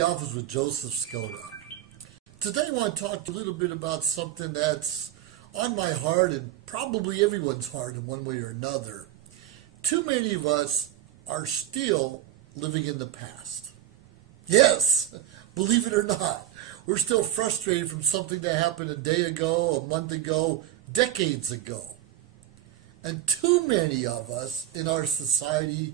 Office with Joseph Skoda. Today I want to talk a little bit about something that's on my heart and probably everyone's heart in one way or another. Too many of us are still living in the past. Yes, believe it or not, we're still frustrated from something that happened a day ago, a month ago, decades ago. And too many of us in our society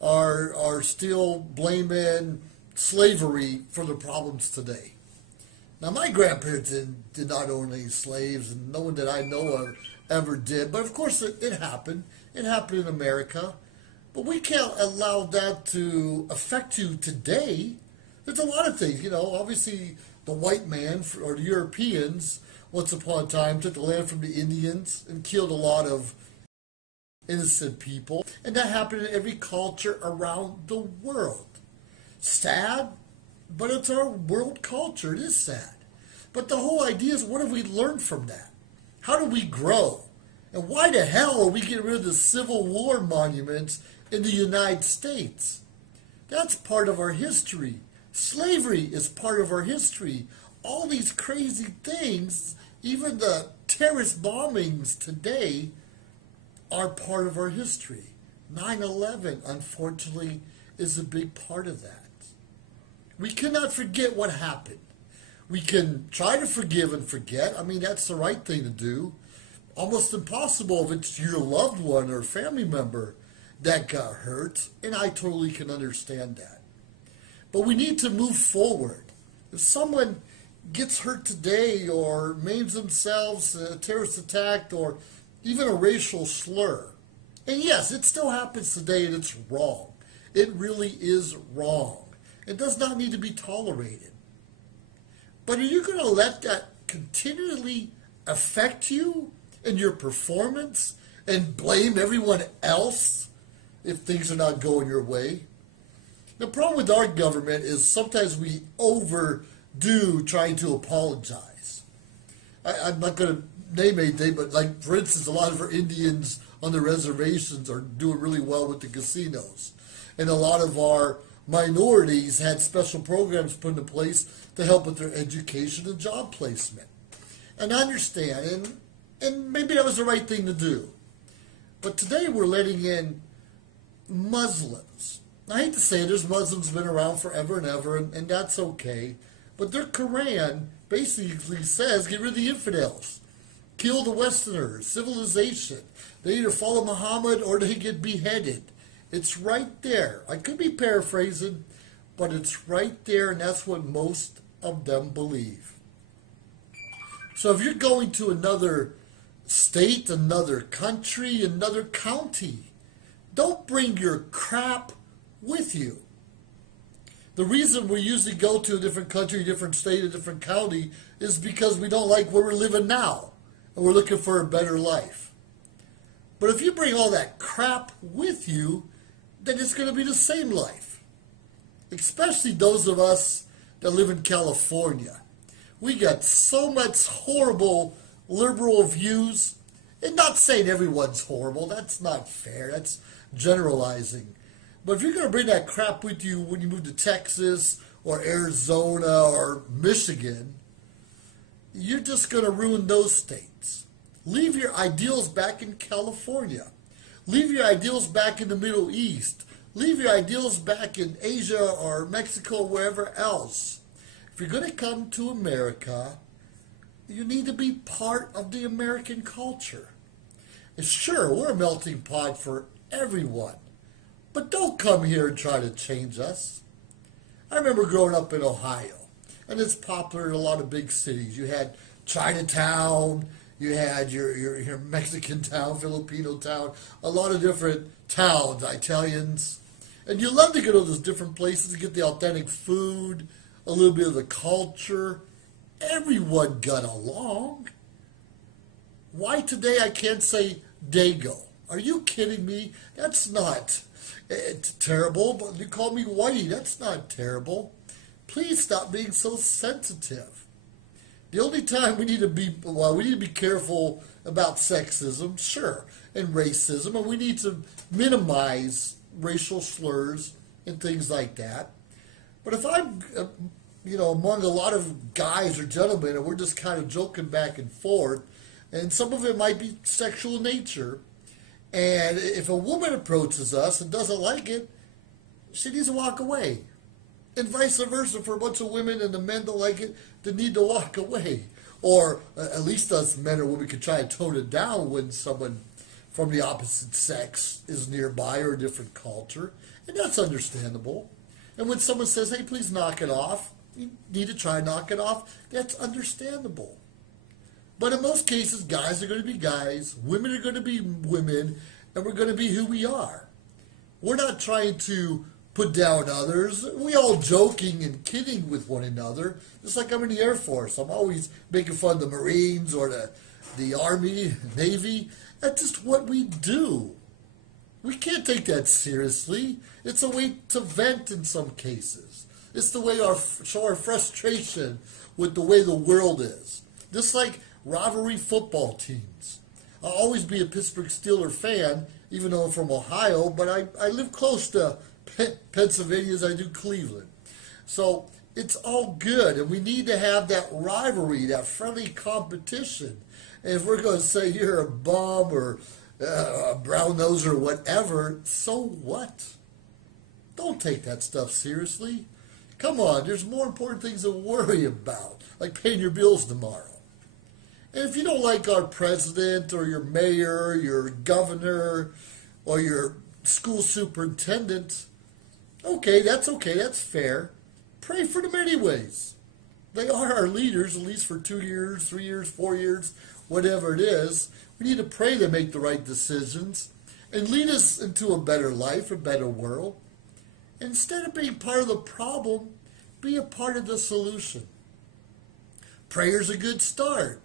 are still blaming slavery for the problems today. Now, my grandparents did not own any slaves, and no one that I know of ever did. But of course, it happened. It happened in America. But we can't allow that to affect you today. There's a lot of things, obviously the white man or the Europeans once upon a time took the land from the Indians and killed a lot of innocent people. And that happened in every culture around the world. Sad, but it's our world culture. It is sad. But the whole idea is, what have we learned from that? How do we grow? And why the hell are we getting rid of the Civil War monuments in the United States? That's part of our history. Slavery is part of our history. All these crazy things, even the terrorist bombings today, are part of our history. 9/11, unfortunately, is a big part of that. We cannot forget what happened. We can try to forgive and forget. I mean, that's the right thing to do. Almost impossible if it's your loved one or family member that got hurt, and I totally can understand that. But we need to move forward. If someone gets hurt today or maims themselves, a terrorist attack, or even a racial slur, and yes, it still happens today and it's wrong. It really is wrong. It does not need to be tolerated. But are you going to let that continually affect you in your performance and blame everyone else if things are not going your way? The problem with our government is sometimes we overdo trying to apologize. I'm not going to name anything, but like, for instance, a lot of our Indians on the reservations are doing really well with the casinos. And a lot of our minorities had special programs put into place to help with their education and job placement. And I understand, and maybe that was the right thing to do. But today we're letting in Muslims. I hate to say it, there's Muslims been around forever and ever, and that's okay. But their Quran basically says, get rid of the infidels. Kill the Westerners, civilization. They either follow Muhammad or they get beheaded. It's right there. I could be paraphrasing, but it's right there, and that's what most of them believe. So if you're going to another state, another country, another county, don't bring your crap with you. The reason we usually go to a different country, a different state, a different county is because we don't like where we're living now, and we're looking for a better life. But if you bring all that crap with you, then it's going to be the same life. Especially those of us that live in California. We got so much horrible liberal views. And not saying everyone's horrible. That's not fair. That's generalizing. But if you're going to bring that crap with you when you move to Texas or Arizona or Michigan, you're just going to ruin those states. Leave your ideals back in California. Leave your ideals back in the Middle East. Leave your ideals back in Asia or Mexico or wherever else. If you're going to come to America, you need to be part of the American culture. And sure, we're a melting pot for everyone. But don't come here and try to change us. I remember growing up in Ohio, and it's popular in a lot of big cities. You had Chinatown, you had your Mexican town, Filipino town, a lot of different towns, Italians. And you love to go to those different places to get the authentic food, a little bit of the culture. Everyone got along. Why today I can't say Dago? Are you kidding me? That's not terrible. But you call me whitey. That's not terrible. Please stop being so sensitive. The only time we need to be careful about sexism, sure, and racism, and we need to minimize racial slurs and things like that. But if I'm among a lot of guys or gentlemen, and we're just kind of joking back and forth, and some of it might be sexual in nature. And if a woman approaches us and doesn't like it, she needs to walk away. And vice versa for a bunch of women, and the men don't like it, they need to walk away. Or at least us men or women can try to tone it down when someone from the opposite sex is nearby or a different culture. And that's understandable. And when someone says, hey, please knock it off, you need to try and knock it off, that's understandable. But in most cases, guys are going to be guys, women are going to be women, and we're going to be who we are. We're not trying to put down others. We all joking and kidding with one another. Just like I'm in the Air Force. I'm always making fun of the Marines or the Army, Navy. That's just what we do. We can't take that seriously. It's a way to vent in some cases. It's the way show our frustration with the way the world is. Just like rivalry football teams. I'll always be a Pittsburgh Steelers fan, even though I'm from Ohio, but I live close to Pennsylvania as I do Cleveland. So it's all good, and we need to have that rivalry, that friendly competition. And if we're going to say you're a bum or a brown nose or whatever, so what? Don't take that stuff seriously. Come on, there's more important things to worry about, like paying your bills tomorrow. And if you don't like our president or your mayor, your governor, or your school superintendent, okay, that's fair. Pray for them anyways. They are our leaders, at least for 2 years, 3 years, 4 years, whatever it is. We need to pray they make the right decisions and lead us into a better life, a better world. Instead of being part of the problem, be a part of the solution. Prayer's a good start.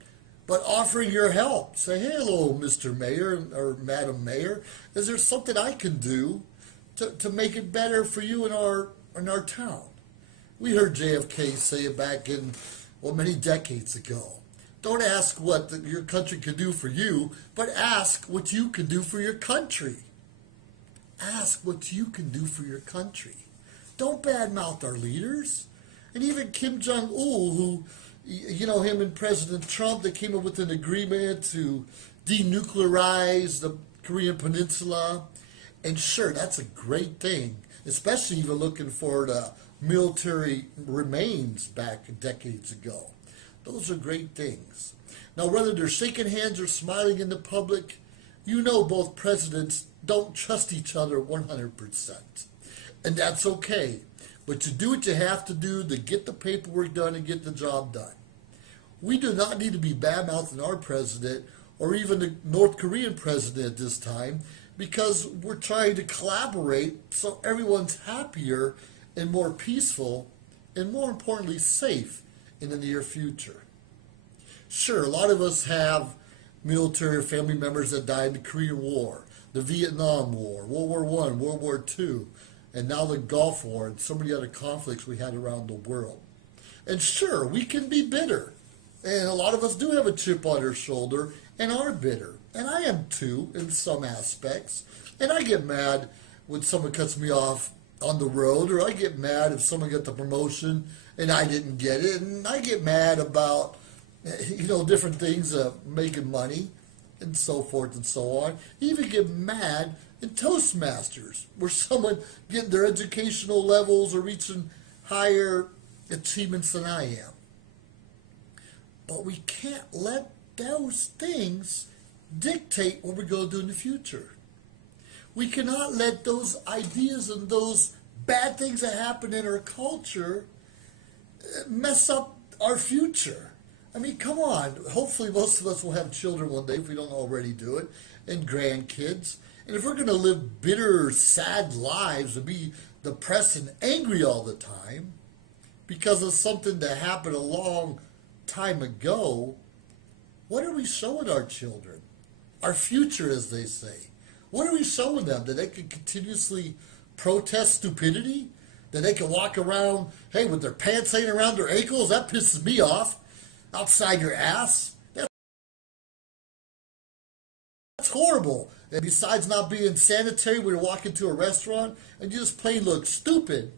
But offering your help, say, hey, hello, Mr. Mayor or Madam Mayor, is there something I can do to make it better for you in our town? We heard JFK say it back in, many decades ago. Don't ask what your country can do for you, but ask what you can do for your country. Ask what you can do for your country. Don't badmouth our leaders. And even Kim Jong-il, who, him and President Trump, they came up with an agreement to denuclearize the Korean Peninsula. And sure, that's a great thing, especially even looking for the military remains back decades ago. Those are great things. Now, whether they're shaking hands or smiling in the public, both presidents don't trust each other 100%. And that's okay. But you do what you have to do to get the paperwork done and get the job done. We do not need to be bad-mouthing our president or even the North Korean president at this time, because we're trying to collaborate so everyone's happier and more peaceful and, more importantly, safe in the near future. Sure, a lot of us have military or family members that died in the Korean War, the Vietnam War, World War I, World War II, and now the Gulf War and so many other conflicts we had around the world. And sure, we can be bitter. And a lot of us do have a chip on our shoulder and are bitter. And I am too, in some aspects. And I get mad when someone cuts me off on the road, or I get mad if someone got the promotion and I didn't get it. And I get mad about, different things, making money and so forth and so on. Even get mad in Toastmasters, where someone getting their educational levels or reaching higher achievements than I am. But we can't let those things dictate what we're going to do in the future. We cannot let those ideas and those bad things that happen in our culture mess up our future. I mean, come on. Hopefully most of us will have children one day, if we don't already do it, and grandkids. And if we're going to live bitter, sad lives and be depressed and angry all the time because of something that happened a long time ago, what are we showing our children? Our future, as they say. What are we showing them? That they can continuously protest stupidity? That they can walk around, hey, with their pants hanging around their ankles? That pisses me off. Outside your ass? That's horrible. And besides not being sanitary when you walk into a restaurant and you just plain look stupid.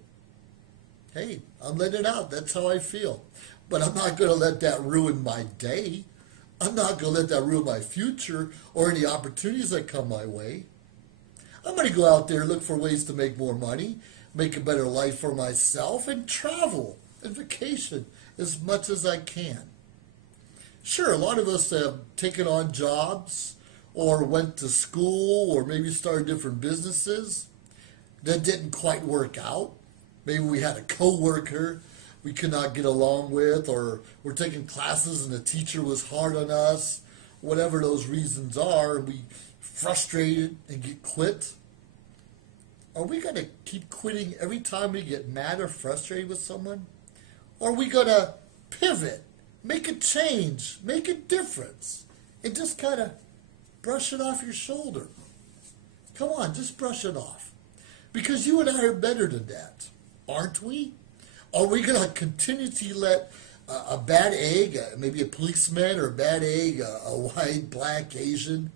Hey, I'm letting it out. That's how I feel. But I'm not going to let that ruin my day. I'm not going to let that ruin my future or any opportunities that come my way. I'm going to go out there and look for ways to make more money, make a better life for myself, and travel and vacation as much as I can. Sure, a lot of us have taken on jobs or went to school or maybe started different businesses that didn't quite work out. Maybe we had a coworker we could not get along with, or we're taking classes and the teacher was hard on us, whatever those reasons are, and we frustrated and get quit. Are we going to keep quitting every time we get mad or frustrated with someone? Or are we going to pivot, make a change, make a difference, and just kind of brush it off your shoulder? Come on, just brush it off. Because you and I are better than that, aren't we? Are we going to continue to let a bad egg, maybe a policeman, or a bad egg, a white, black, Asian,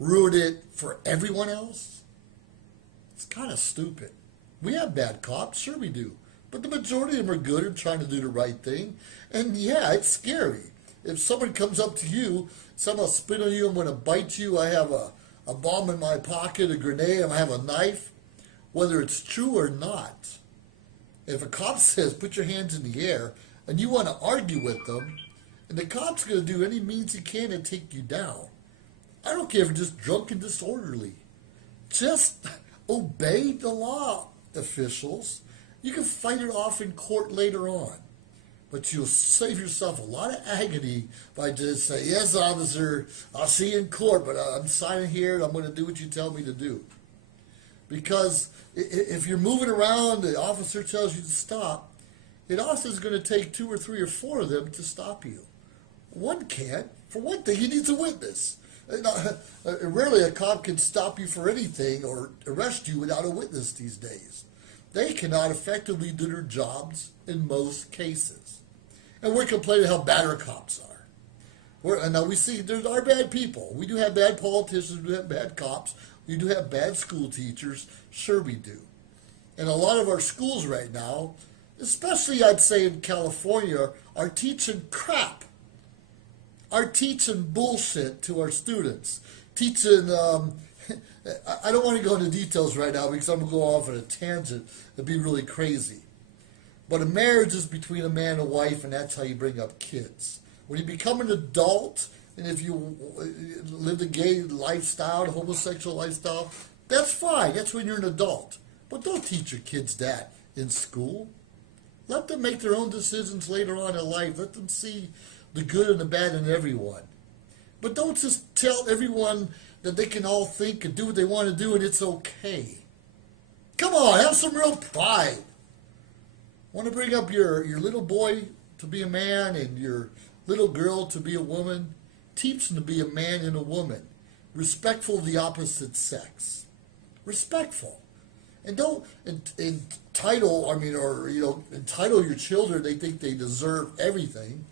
ruin it for everyone else? It's kind of stupid. We have bad cops, sure we do. But the majority of them are good and trying to do the right thing. And yeah, it's scary. If someone comes up to you, someone will spit on you, I'm going to bite you, I have a bomb in my pocket, a grenade, I have a knife, whether it's true or not. If a cop says, put your hands in the air, and you want to argue with them, and the cop's going to do any means he can to take you down. I don't care if you're just drunk and disorderly. Just obey the law, officials. You can fight it off in court later on. But you'll save yourself a lot of agony by just saying, yes, officer, I'll see you in court, but I'm signing here and I'm going to do what you tell me to do. Because if you're moving around, the officer tells you to stop, it also is going to take 2 or 3 or 4 of them to stop you. One can't. For one thing, he needs a witness. Rarely a cop can stop you for anything or arrest you without a witness these days. They cannot effectively do their jobs in most cases. And we're complaining how bad our cops are. And now we see there are bad people. We do have bad politicians, we do have bad cops, we do have bad school teachers. Sure we do. And a lot of our schools right now, especially I'd say in California, are teaching crap. Are teaching bullshit to our students. Teaching, I don't want to go into details right now because I'm going to go off on a tangent. It'd be really crazy. But a marriage is between a man and a wife, and that's how you bring up kids. When you become an adult, and if you live the gay lifestyle, the homosexual lifestyle, that's fine. That's when you're an adult. But don't teach your kids that in school. Let them make their own decisions later on in life. Let them see the good and the bad in everyone. But don't just tell everyone that they can all think and do what they want to do and it's okay. Come on, have some real pride. Want to bring up your little boy to be a man and your little girl to be a woman? Teach them to be a man and a woman. Respectful of the opposite sex. Respectful. And don't entitle your children, they think they deserve everything.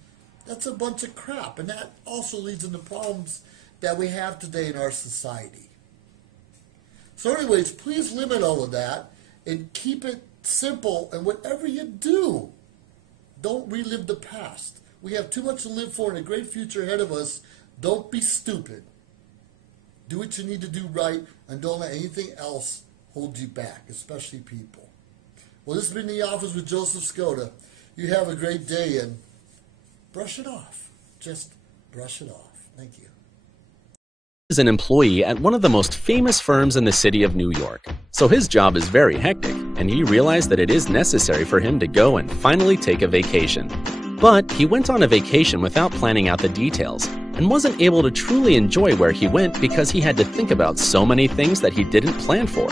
That's a bunch of crap. And that also leads into problems that we have today in our society. So anyways, please limit all of that and keep it simple. And whatever you do, don't relive the past. We have too much to live for and a great future ahead of us. Don't be stupid. Do what you need to do right and don't let anything else hold you back, especially people. Well, this has been The Office with Joseph Skoda. You have a great day and brush it off. Just brush it off. Thank you. Is an employee at one of the most famous firms in the city of New York. So his job is very hectic, and he realized that it is necessary for him to go and finally take a vacation. But he went on a vacation without planning out the details, and wasn't able to truly enjoy where he went because he had to think about so many things that he didn't plan for.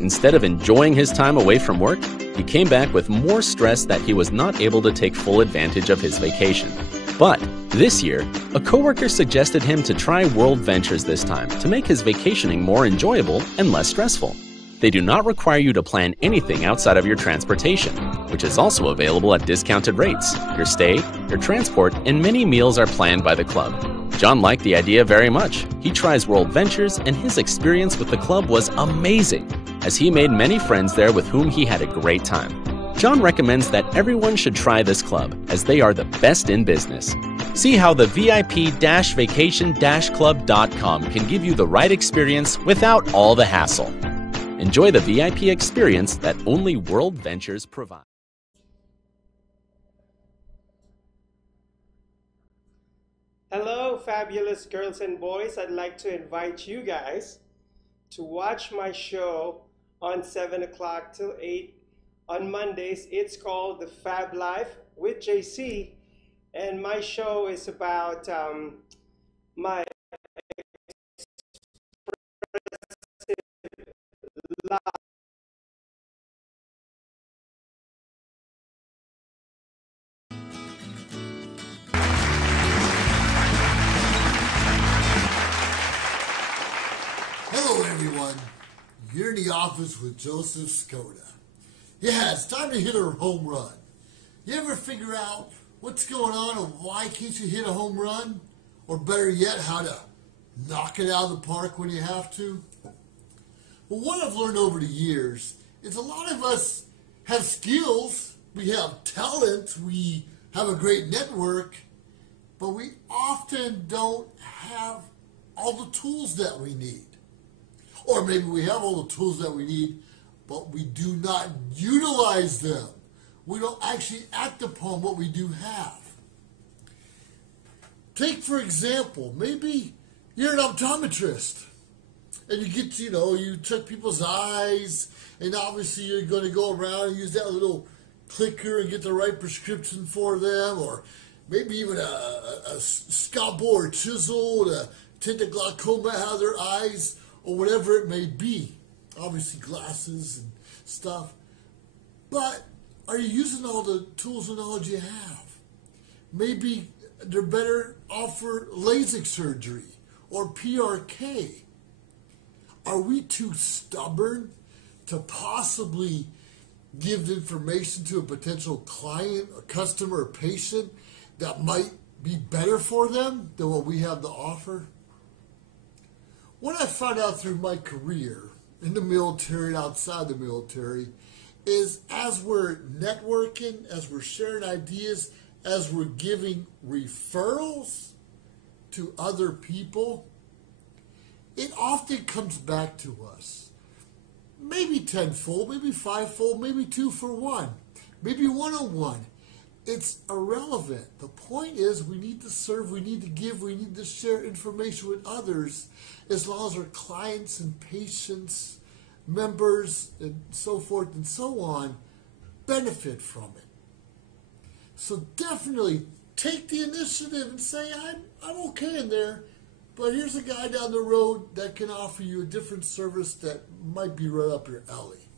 Instead of enjoying his time away from work, he came back with more stress that he was not able to take full advantage of his vacation. But this year, a coworker suggested him to try World Ventures this time to make his vacationing more enjoyable and less stressful. They do not require you to plan anything outside of your transportation, which is also available at discounted rates. Your stay, your transport, and many meals are planned by the club. John liked the idea very much. He tries World Ventures, and his experience with the club was amazing, as he made many friends there with whom he had a great time. John recommends that everyone should try this club, as they are the best in business. See how the VIP-vacation-club.com can give you the right experience without all the hassle. Enjoy the VIP experience that only World Ventures provides. Hello, fabulous girls and boys. I'd like to invite you guys to watch my show on 7 o'clock till 8 on Mondays. It's called The Fab Life with JC, and my show is about my life. Hello, everyone. You're in the office with Joseph Skoda. Yeah, it's time to hit a home run. You ever figure out what's going on and why can't you hit a home run? Or better yet, how to knock it out of the park when you have to? Well, what I've learned over the years is a lot of us have skills, we have talent, we have a great network, but we often don't have all the tools that we need. Or maybe we have all the tools that we need, but we do not utilize them. We don't actually act upon what we do have. Take, for example, maybe you're an optometrist, and you get, you check people's eyes, and obviously you're going to go around and use that little clicker and get the right prescription for them, or maybe even a scalpel or chisel to take the glaucoma out of their eyes, or whatever it may be. Obviously glasses and stuff. But are you using all the tools and knowledge you have? Maybe they're better off for LASIK surgery or PRK. Are we too stubborn to possibly give information to a potential client, a customer, or patient that might be better for them than what we have to offer? What I found out through my career in the military and outside the military is as we're networking, as we're sharing ideas, as we're giving referrals to other people, it often comes back to us. Maybe tenfold, maybe fivefold, maybe 2 for 1, maybe 101. It's irrelevant. The point is we need to serve, we need to give, we need to share information with others as long as our clients and patients, members, and so forth and so on benefit from it. So definitely take the initiative and say, I'm okay in there, but here's a guy down the road that can offer you a different service that might be right up your alley.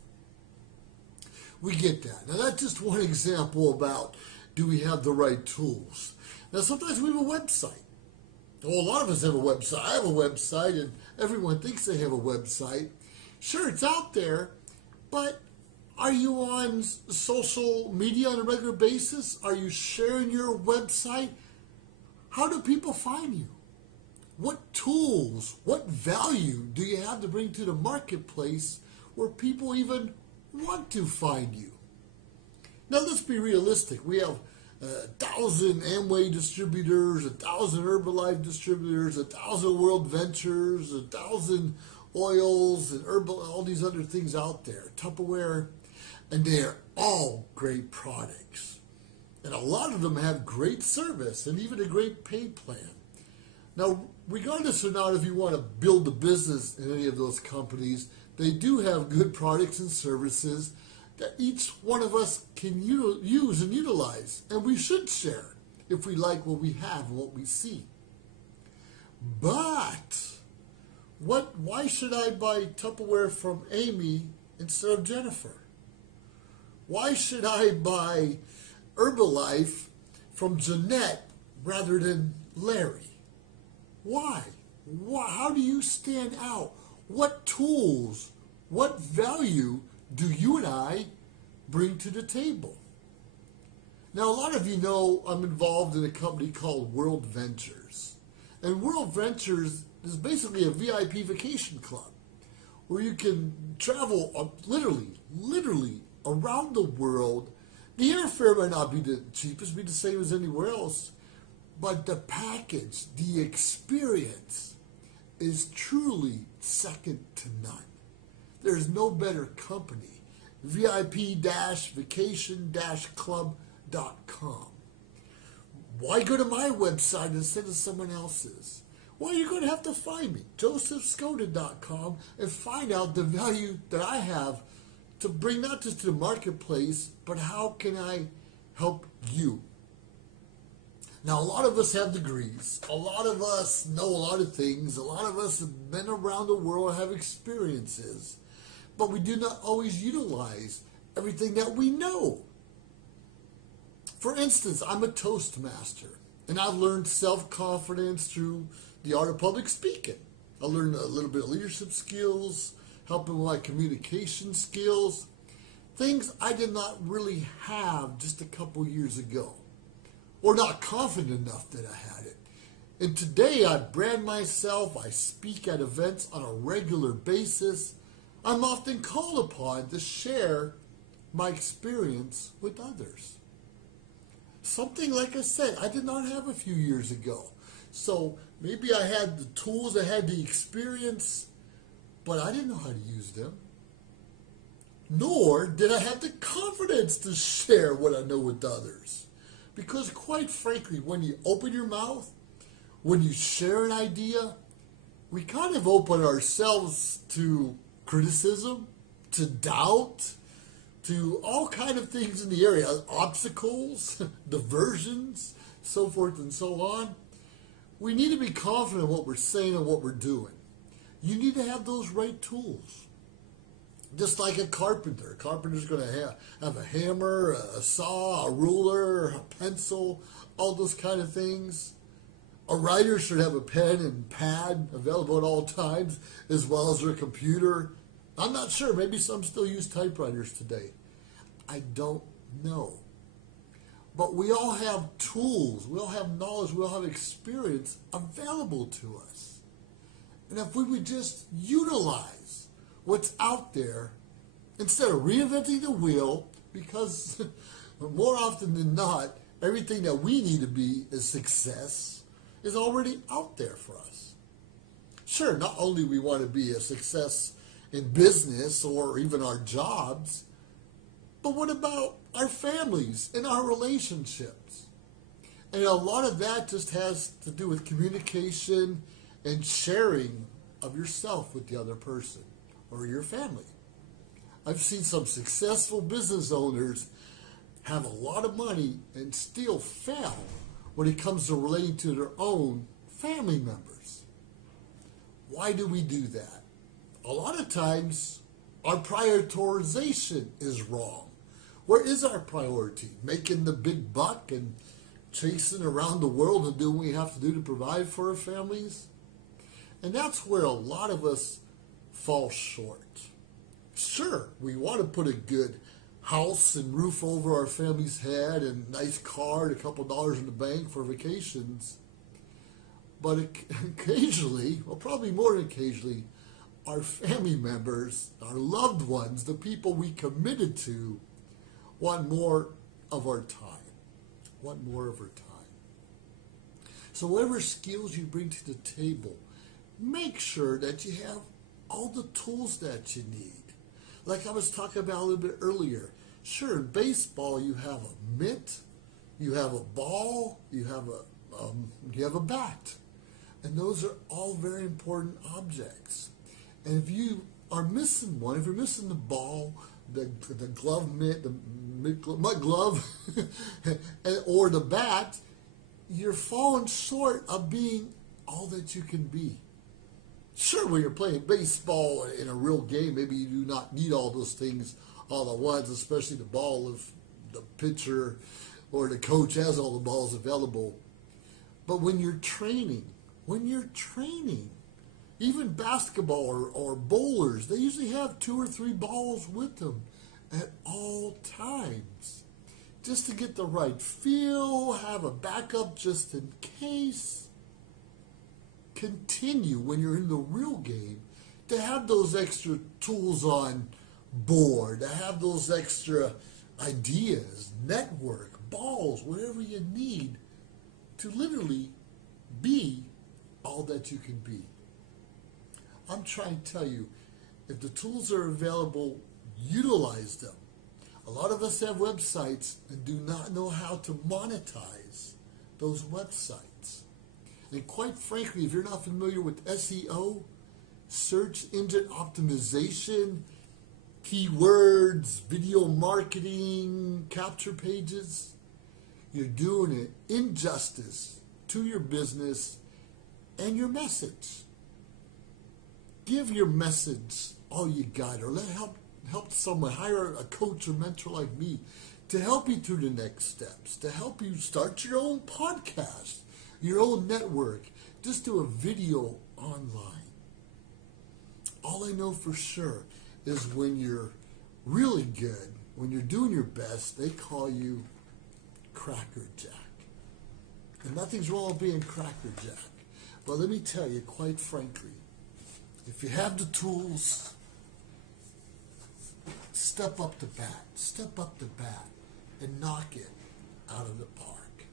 We get that. Now that's just one example about do we have the right tools. Now sometimes we have a website. Well, a lot of us have a website. I have a website, and everyone thinks they have a website. Sure, it's out there, but are you on social media on a regular basis? Are you sharing your website? How do people find you? What tools, what value do you have to bring to the marketplace where people even want to find you? Now, let's be realistic. We have 1,000 Amway distributors, 1,000 Herbalife distributors, 1,000 World Ventures, 1,000 oils, and all these other things out there, Tupperware, and they are all great products. And a lot of them have great service and even a great pay plan. Now, regardless or not if you want to build a business in any of those companies, they do have good products and services that each one of us can use and utilize, and we should share if we like what we have and what we see. But why should I buy Tupperware from Amy instead of Jennifer? Why should I buy Herbalife from Jeanette rather than Larry? Why? How do you stand out? What tools, what value do you and I bring to the table? Now, a lot of you know I'm involved in a company called World Ventures. And World Ventures is basically a VIP vacation club where you can travel literally around the world, the airfare might not be the cheapest, be the same as anywhere else, but the package, the experience is truly second to none. There's no better company. VIP-vacation-club.com. Why go to my website instead of someone else's? Well, you're going to have to find me, josephskoda.com, and find out the value that I have to bring not just to the marketplace, but how can I help you? Now, a lot of us have degrees. A lot of us know a lot of things. A lot of us have been around the world, have experiences. But we do not always utilize everything that we know. For instance, I'm a Toastmaster, and I've learned self-confidence through the art of public speaking. I learned a little bit of leadership skills, helping with my communication skills, things I did not really have just a couple years ago, or not confident enough that I had it. And today I brand myself, I speak at events on a regular basis. I'm often called upon to share my experience with others. Something, like I said, I did not have a few years ago. So maybe I had the tools, I had the experience, but I didn't know how to use them. Nor did I have the confidence to share what I know with others. Because quite frankly, when you open your mouth, when you share an idea, we kind of open ourselves to criticism, to doubt, to all kind of things in the area, obstacles, diversions, so forth and so on. We need to be confident in what we're saying and what we're doing. You need to have those right tools. Just like a carpenter. A carpenter's going to have a hammer, a saw, a ruler, a pencil, all those kind of things. A writer should have a pen and pad available at all times, as well as their computer. I'm not sure. Maybe some still use typewriters today. I don't know. But we all have tools. We all have knowledge. We all have experience available to us. And if we would just utilize what's out there instead of reinventing the wheel, because more often than not, everything that we need to be a success is already out there for us. Sure, not only we want to be a success in business or even our jobs, but what about our families and our relationships? And a lot of that just has to do with communication and sharing of yourself with the other person or your family. I've seen some successful business owners have a lot of money and still fail when it comes to relating to their own family members. Why do we do that? A lot of times our prioritization is wrong. Where is our priority? Making the big buck and chasing around the world and doing what we have to do to provide for our families? And that's where a lot of us fall short. Sure, we want to put a good house and roof over our family's head and a nice car and a couple dollars in the bank for vacations. But occasionally, well, probably more than occasionally, our family members, our loved ones, the people we committed to, want more of our time. Want more of our time. So whatever skills you bring to the table, make sure that you have all the tools that you need. Like I was talking about a little bit earlier. Sure, in baseball you have a mitt, you have a ball, you have a bat. And those are all very important objects. And if you are missing one, if you're missing the ball, the glove mitt, the mud glove, or the bat, you're falling short of being all that you can be. Sure, when you're playing baseball in a real game, maybe you do not need all those things all at once, especially the ball if the pitcher or the coach has all the balls available. But when you're training, even basketball or bowlers, they usually have 2 or 3 balls with them at all times, just to get the right feel, have a backup just in case. Continue when you're in the real game to have those extra tools on board, to have those extra ideas, network, balls, whatever you need to literally be all that you can be. I'm trying to tell you, if the tools are available, utilize them. A lot of us have websites and do not know how to monetize those websites. And quite frankly, if you're not familiar with SEO, search engine optimization, keywords, video marketing, capture pages, you're doing an injustice to your business and your message. Give your message all you got, or help someone, hire a coach or mentor like me to help you through the next steps, to help you start your own podcast, your own network, just do a video online. All I know for sure is when you're really good, when you're doing your best, they call you Cracker Jack. And nothing's wrong with being Cracker Jack. But let me tell you, quite frankly, if you have the tools, step up to bat, and knock it out of the park.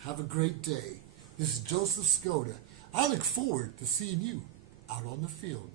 Have a great day. This is Joseph Skoda. I look forward to seeing you out on the field.